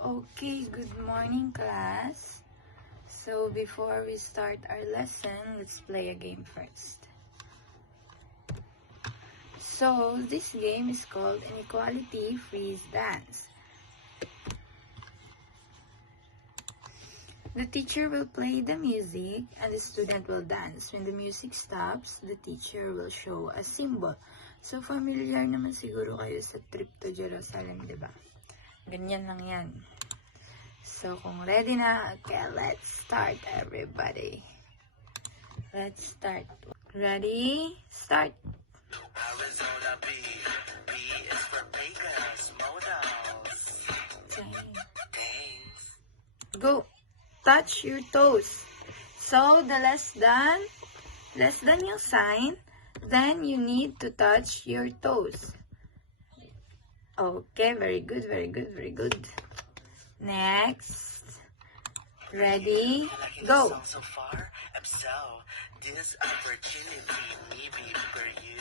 Okay, good morning class. So before we start our lesson, let's play a game first. So this game is called Inequality Freeze Dance. The teacher will play the music and the student will dance. When the music stops, the teacher will show a symbol. So familiar naman siguro kayo sa trip to Jerusalem, di ba? Ganyan lang yan. So, kung ready na, okay, let's start everybody. Let's start. Ready? Start. Arizona B is for Vegas models. Thanks. Go. Touch your toes. So, the less than yung sign, then you need to touch your toes. Okay, very good, very good, very good. Next. Ready? Go. So far, I'm so this opportunity maybe for you,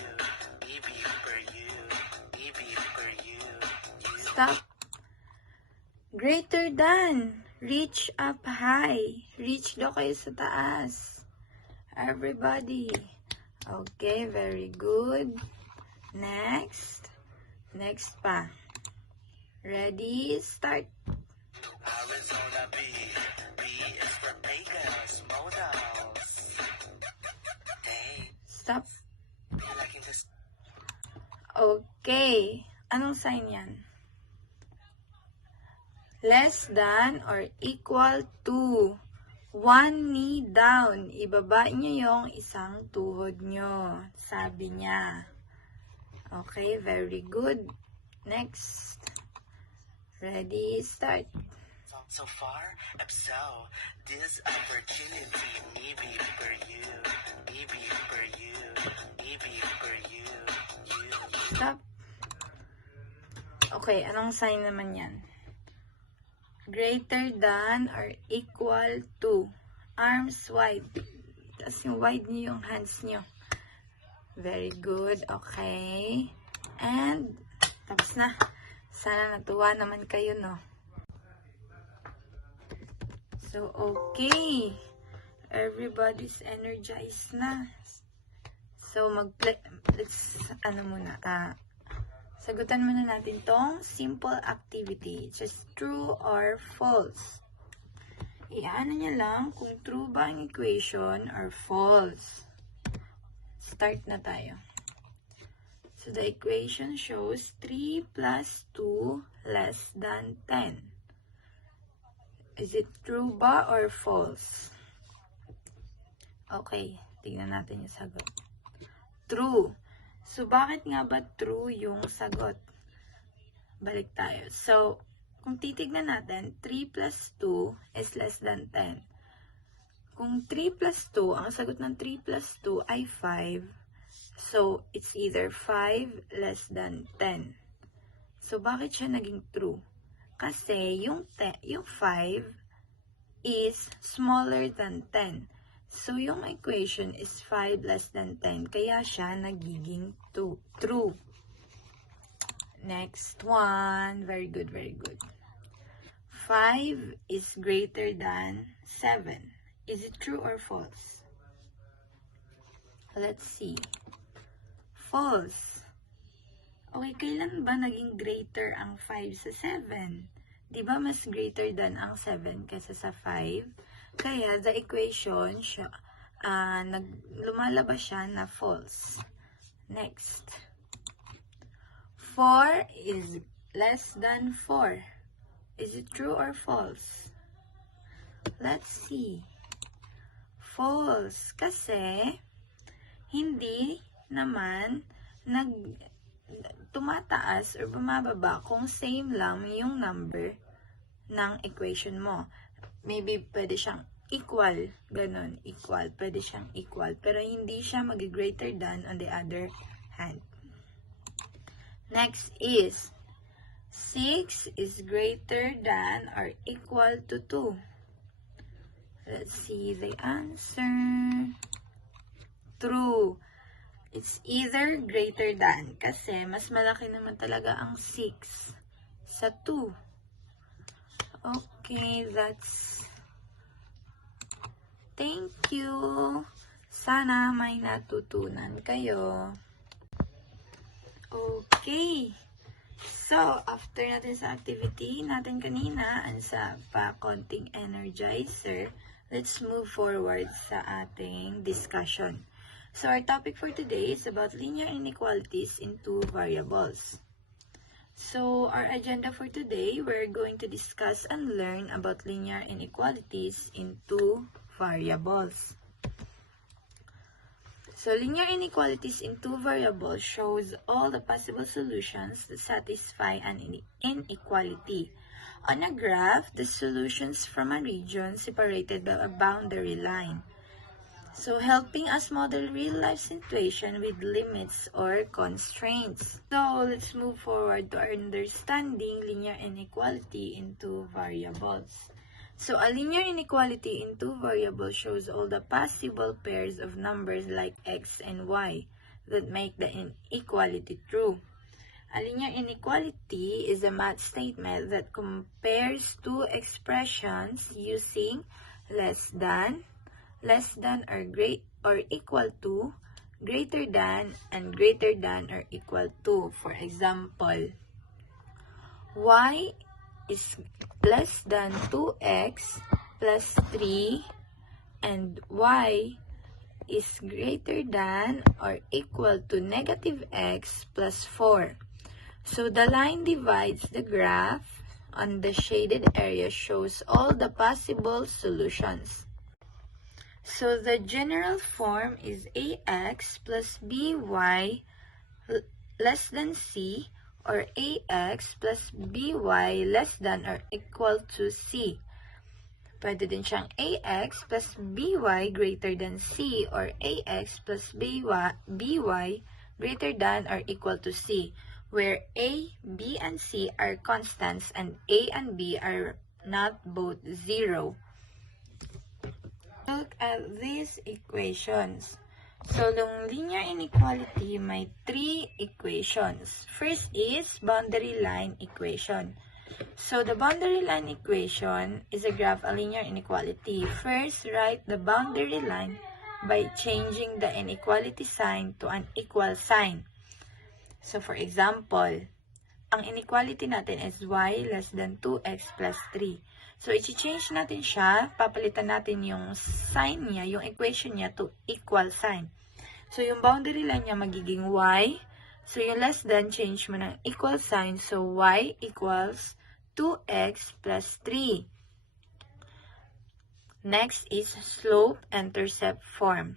maybe for you, maybe for you. Stop. Greater than. Reach up high. Reach daw kayo sa taas. Everybody. Okay, very good. Next. Next pa. Ready? Start. Arizona B is for Vegas models. Thanks. Stop. Liking this. Okay. Anong sign yan? Less than or equal to. One knee down. Ibaba nyo yung isang tuhod nyo. Sabi niya. Okay, very good. Next. Ready, start. So far, I'm so this opportunity maybe for you, maybe for you, maybe for you, you. Stop. Okay, anong sign naman yan? Greater than or equal to. Arms wide. Tapos yung wide nyo yung hands nyo. Very good. Okay. And, tapos na. Sana natuwa naman kayo, no? So, okay. Everybody's energized na. So, let's, sagutan muna natin tong simple activity. Just true or false. Iano niya lang kung true ba ang equation or false. Start na tayo. So, the equation shows 3 plus 2 less than 10. Is it true ba or false? Okay, tignan natin yung sagot. True. So, bakit nga ba true yung sagot? Balik tayo. So, kung titignan natin, 3 plus 2 is less than 10. Kung 3 plus 2, ang sagot ng 3 plus 2 ay 5. So, it's either 5 less than 10. So, bakit siya naging true? Kasi yung 5 is smaller than 10. So, yung equation is 5 less than 10. Kaya siya nagiging true. Next one. Very good, very good. 5 is greater than 7. Is it true or false? Let's see. False. Okay, kailan ba naging greater ang 5 sa 7? Diba mas greater than ang 7 kaysa sa 5? Kaya the equation, lumalabas siya na false. Next. 4 is less than 4. Is it true or false? Let's see. False. Kasi, hindi naman tumataas or bumababa kung same lang yung number ng equation mo. Maybe pwede siyang equal, ganun, equal. Pwede siyang equal, pero hindi siya mag-greater than on the other hand. Next is 6 is greater than or equal to 2. Let's see the answer. True. It's either greater than kasi mas malaki naman talaga ang 6 sa 2. Okay, thank you. Sana may natutunan kayo. Okay. So, after natin sa activity natin kanina and sa konting energizer, let's move forward sa ating discussion. So, our topic for today is about linear inequalities in two variables. So, our agenda for today, we're going to discuss and learn about linear inequalities in two variables. So, linear inequalities in two variables shows all the possible solutions that satisfy an inequality. On a graph, the solutions from a region separated by a boundary line. So, helping us model real-life situation with limits or constraints. So, let's move forward to our understanding linear inequality in two variables. So, a linear inequality in two variables shows all the possible pairs of numbers like x and y that make the inequality true. A linear inequality is a math statement that compares two expressions using less than or equal to, greater than, and greater than or equal to. For example, y is less than 2x plus 3 and y is greater than or equal to negative x plus 4. So the line divides the graph on the shaded area shows all the possible solutions. So the general form is ax plus by less than c, or ax plus by less than or equal to c. Pwede din siyang ax plus by greater than c, or ax plus by greater than or equal to c, where a, b, and c are constants and a and b are not both 0. Look at these equations. So, yung linear inequality may 3 equations. First is boundary line equation. So, the boundary line equation is a graph a linear inequality. First, write the boundary line by changing the inequality sign to an equal sign. So, for example, ang inequality natin is y less than 2x plus 3. So, i-change natin siya, papalitan natin yung sign niya, yung equation niya to equal sign. So, yung boundary line niya magiging y. So, yung less than, change mo ng equal sign. So, y equals 2x plus 3. Next is slope-intercept form.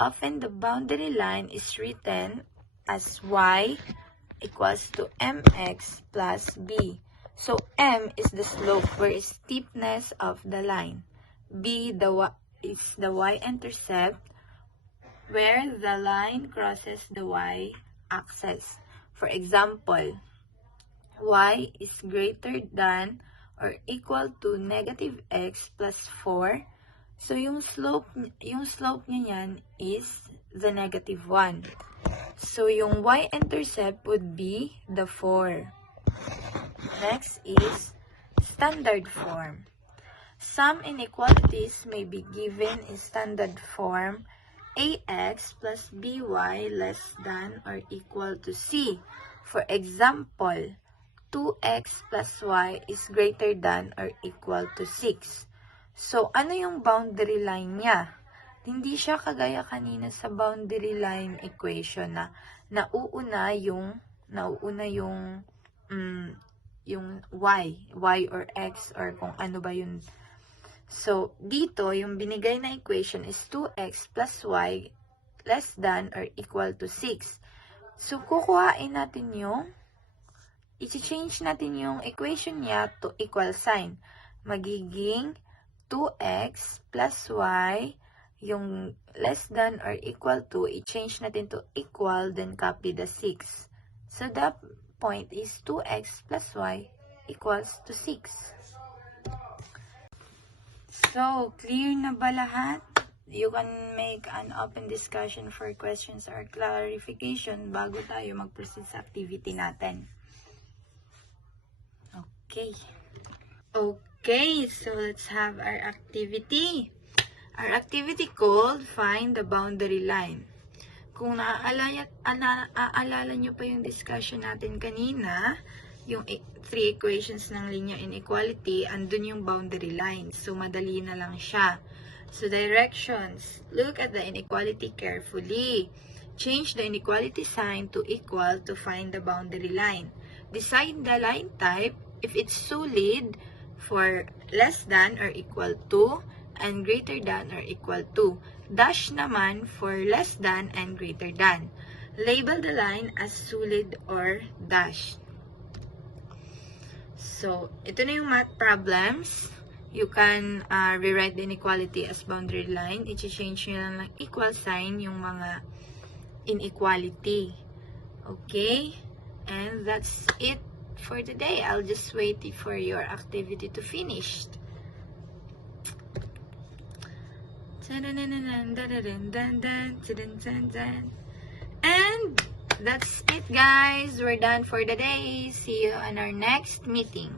Often, the boundary line is written as y equals to mx plus b. So, m is the slope or steepness of the line. B is the y-intercept where the line crosses the y-axis. For example, y is greater than or equal to negative x plus 4. So, yung slope niya yan is the negative 1. So, yung y-intercept would be the 4. Next is standard form. Some inequalities may be given in standard form ax plus by less than or equal to c. For example, 2x plus y is greater than or equal to 6. So, ano yung boundary line niya? Hindi siya kagaya kanina sa boundary line equation na nauuna yung y or x or kung ano ba yun. So, dito, yung binigay na equation is 2x plus y less than or equal to 6. So, kukuhain natin i-change natin yung equation niya to equal sign. Magiging 2x plus y, yung less than or equal to, i-change natin to equal, then copy the 6. So, the point is 2x plus y equals to 6. So, clear na ba lahat? You can make an open discussion for questions or clarification bago tayo mag-proceed sa activity natin. Okay. Okay, so let's have our activity. Our activity called Find the Boundary Line. Kung naaalala nyo pa yung discussion natin kanina, yung 3 equations ng linear inequality, andun yung boundary line. So, madali na lang siya. So, directions. Look at the inequality carefully. Change the inequality sign to equal to find the boundary line. Decide the line type if it's solid for less than or equal to and greater than or equal to. Dash naman for less than and greater than. Label the line as solid or dashed. So, ito na yung math problems. You can rewrite the inequality as boundary line. I-change nyo lang ng equal sign yung mga inequality. Okay? And that's it for today. I'll just wait for your activity to finish. And that's it, guys. We're done for the day. See you on our next meeting.